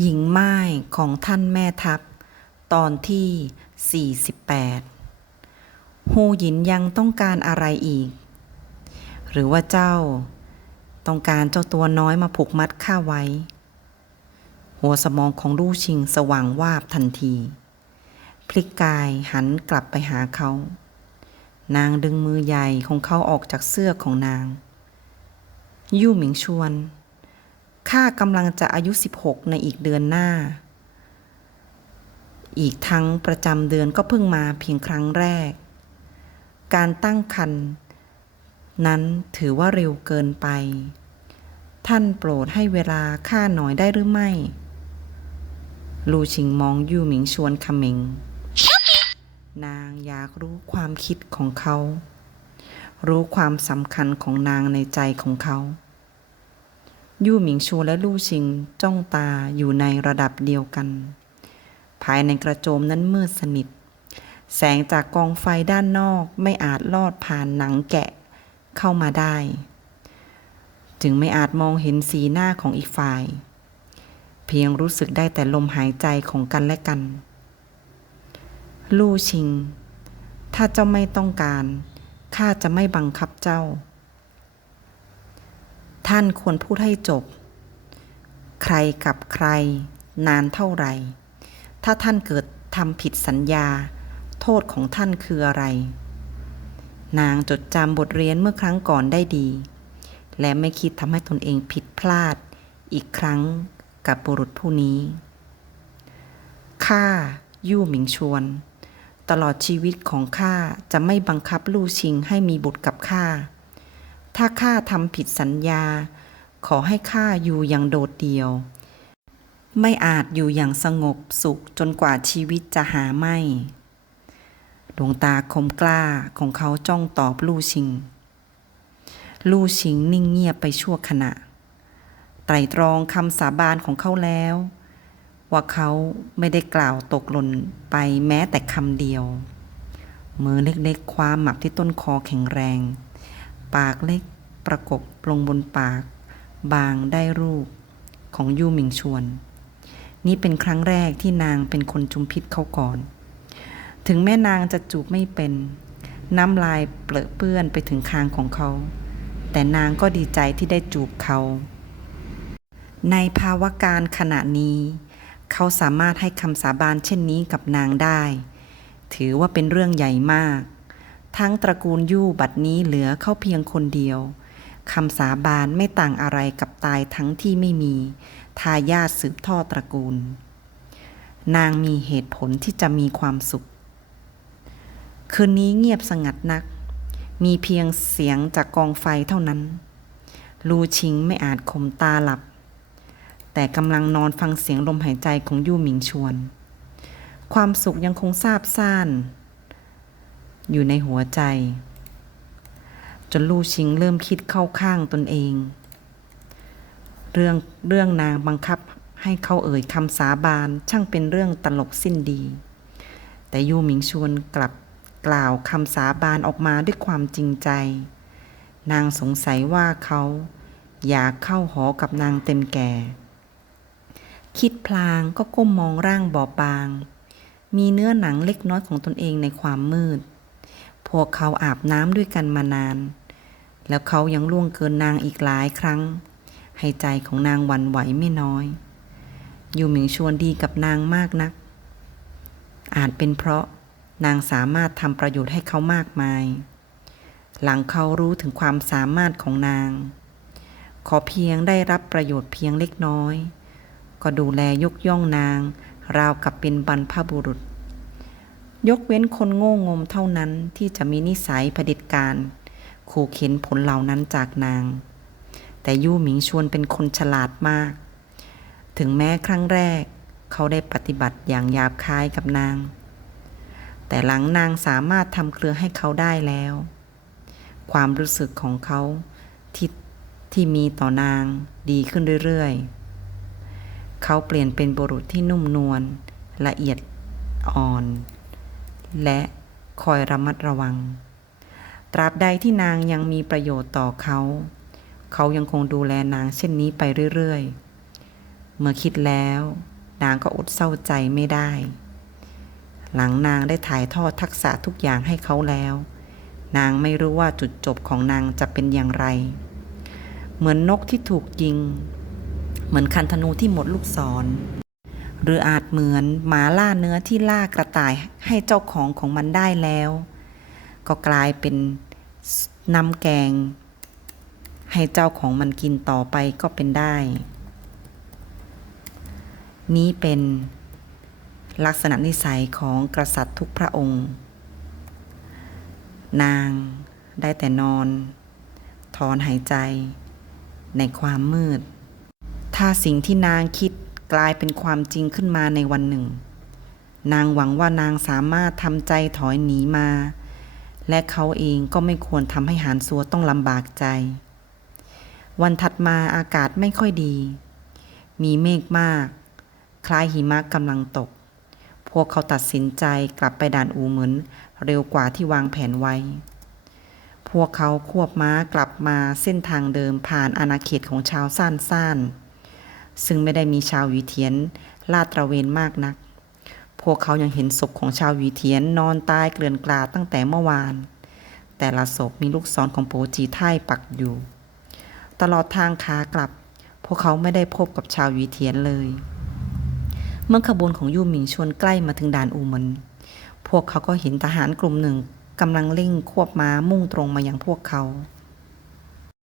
หญิงไม้ของท่านแม่ทัพ ตอนที่ 48 ฮูหยินยังต้องการอะไรอีก หรือว่าเจ้า ต้องการเจ้าตัวน้อยมาผูกมัดข้าไว้ หัวสมองของลู่ชิงสว่างวาบทันที พลิกกายหันกลับไปหาเขา นางดึงมือใหญ่ของเขาออกจากเสื้อของนาง ยู่หมิงชวน ข้ากำลังจะอายุ 16 ในอีกเดือนหน้า อีกทั้งประจำเดือนก็เพิ่งมาเพียงครั้งแรก การตั้งครรภ์นั้นถือว่าเร็วเกินไป ท่านโปรดให้เวลาข้าหน่อยได้หรือไม่ ลูชิงมองยู่หมิงชวนคำเมงนางอยากรู้ความคิดของเขา รู้ความสำคัญของนางในใจของเขา ยู่หมิงชูและลู่ชิงจ้องตาอยู่ในระดับเดียวกัน ภายในกระโจมนั้นมืดสนิท แสงจากกองไฟด้านนอกไม่อาจลอดผ่านหนังแกะเข้ามาได้ จึงไม่อาจมองเห็นสีหน้าของอีกฝ่าย เพียงรู้สึกได้แต่ลมหายใจของกันและกัน ลู่ชิง ถ้าเจ้าไม่ต้องการข้าจะไม่บังคับเจ้า ท่านควรพูดให้จบ ใครกับใคร นานเท่าไหร่ ถ้าท่านเกิดทำผิดสัญญา โทษของท่านคืออะไร นางจดจำบทเรียนเมื่อครั้งก่อนได้ดี และไม่คิดทำให้ตนเองผิดพลาดอีกครั้งกับบุรุษผู้นี้ ข้ายู่หมิงชวน ตลอดชีวิตของข้าจะไม่บังคับลู่ชิงให้มีบุตรกับข้า ถ้าข้าทำผิดสัญญา ขอให้ข้าอยู่อย่างโดดเดี่ยว ไม่อาจอยู่อย่างสงบสุขจนกว่าชีวิตจะหาไม่ ดวงตาคมกล้าของเขาจ้องตอบลู่ชิง ลู่ชิงนิ่งเงียบไปชั่วขณะ ไตรตรองคำสาบานของเขาแล้ว ว่าเขาไม่ได้กล่าวตกหล่นไปแม้แต่คำเดียวมือเล็กๆคว้าหมับที่ต้นคอแข็งแรง ปากเล็กประกบลงบนปาก บางได้รูปของยู่หมิงชวน นี่เป็นครั้งแรกที่นางเป็นคนจุมพิษเขาก่อน ถึงแม่นางจะจูบไม่เป็น น้ำลายเปรอะเปื้อนไปถึงคางของเขา แต่นางก็ดีใจที่ได้จูบเขา ในภาวะการขณะนี้ เขาสามารถให้คำสาบานเช่นนี้กับนางได้ ถือว่าเป็นเรื่องใหญ่มาก ทั้งตระกูลยู่บัดนี้เหลือเข้าเพียงคนเดียวคำสาบานไม่ต่างอะไรกับตายทั้งที่ไม่มี ทายาทสืบทอดตระกูล นางมีเหตุผลที่จะมีความสุข คืนนี้เงียบสงัดนัก มีเพียงเสียงจากกองไฟเท่านั้น ลูชิงไม่อาจข่มตาหลับ แต่กำลังนอนฟังเสียงลมหายใจของยู่หมิงชวน ความสุขยังคงซาบซ่าน อยู่ในหัวใจ จนลู่ชิงเริ่มคิดเข้าข้างตนเอง เรื่องเรื่องนางบังคับให้เขาเอ่ยคำสาบานช่างเป็นเรื่องตลกสิ้นดี แต่ยู่หมิงชวนกลับกล่าวคำสาบานออกมาด้วยความจริงใจ นางสงสัยว่าเขาอยากเข้าหอกับนางเต็มแก่ คิดพลางก็ก้มมองร่างบอบบาง มีเนื้อหนังเล็กน้อยของตนเองในความมืด วกเขาอาบน้ำด้วยกันมานาน แล้วเขายังล่วงเกินนางอีกหลายครั้ง ให้ใจของนางหวั่นไหวไม่น้อย อยู่หมิงชวนดีกับนางมากนัก อาจเป็นเพราะนางสามารถทำประโยชน์ให้เขามากมาย หลังเขารู้ถึงความสามารถของนาง ขอเพียงได้รับประโยชน์เพียงเล็กน้อย ก็ดูแลยกย่องนาง ราวกับเป็นบรรพบุรุษ ยกเว้นคนโง่งมเท่านั้นที่จะมีนิสัยผดิตการขู่เข็นผลเหล่านั้นจากนาง แต่ยู่หมิงชวนเป็นคนฉลาดมาก ถึงแม้ครั้งแรก เขาได้ปฏิบัติอย่างหยาบคายกับนาง แต่หลังนางสามารถทำเครือให้เขาได้แล้ว ความรู้สึกของเขาที่ที่มีต่อนางดีขึ้นเรื่อยๆ เขาเปลี่ยนเป็นบุรุษที่นุ่มนวลละเอียดอ่อน และคอยระมัดระวัง ตราบใดที่นางยังมีประโยชน์ต่อเขา เขายังคงดูแลนางเช่นนี้ไปเรื่อยๆ เมื่อคิดแล้ว นางก็อดเศร้าใจไม่ได้ หลังนางได้ถ่ายทอดทักษะทุกอย่างให้เขาแล้ว นางไม่รู้ว่าจุดจบของนางจะเป็นอย่างไร เหมือนนกที่ถูกยิง เหมือนคันธนูที่หมดลูกศร หรืออาจเหมือนหมาล่าเนื้อที่ล่ากระต่ายให้เจ้าของของมันได้แล้ว ก็กลายเป็นน้ำแกง ให้เจ้าของมันกินต่อไปก็เป็นได้ นี้เป็นลักษณะนิสัยของกษัตริย์ทุกพระองค์ นางได้แต่นอน ถอนหายใจ ในความมืด ถ้าสิ่งที่นางคิด กลายเป็นความจริงขึ้นมาในวันหนึ่ง นางหวังว่านางสามารถทำใจถอยหนีมา และเขาเองก็ไม่ควรทำให้หานซัวต้องลำบากใจ วันถัดมาอากาศไม่ค่อยดี มีเมฆมาก คล้ายหิมะกำลังตก พวกเขาตัดสินใจกลับไปด่านอูเหมือนเร็วกว่าที่วางแผนไว้พวกเขาควบม้ากลับมาเส้นทางเดิมผ่านอาณาเขตของชาวซ่านซ่าน ซึ่งไม่ได้มีชาววีเทียน ลาดตระเวนมากนัก พวกเขายังเห็นศพของชาววีเทียนนอนตายเกลื่อนกลาดตั้งแต่เมื่อวาน แต่ละศพมีลูกศรของโปจีไท่ปักอยู่ ตลอดทางขากลับ พวกเขาไม่ได้พบกับชาววีเทียนเลย เมื่อขบวนของยูหมิงชวนใกล้มาถึงด่านอูเหมินพวกเขาก็เห็นทหารกลุ่มหนึ่งกำลังเร่งควบม้ามุ่งตรงมายังพวกเขา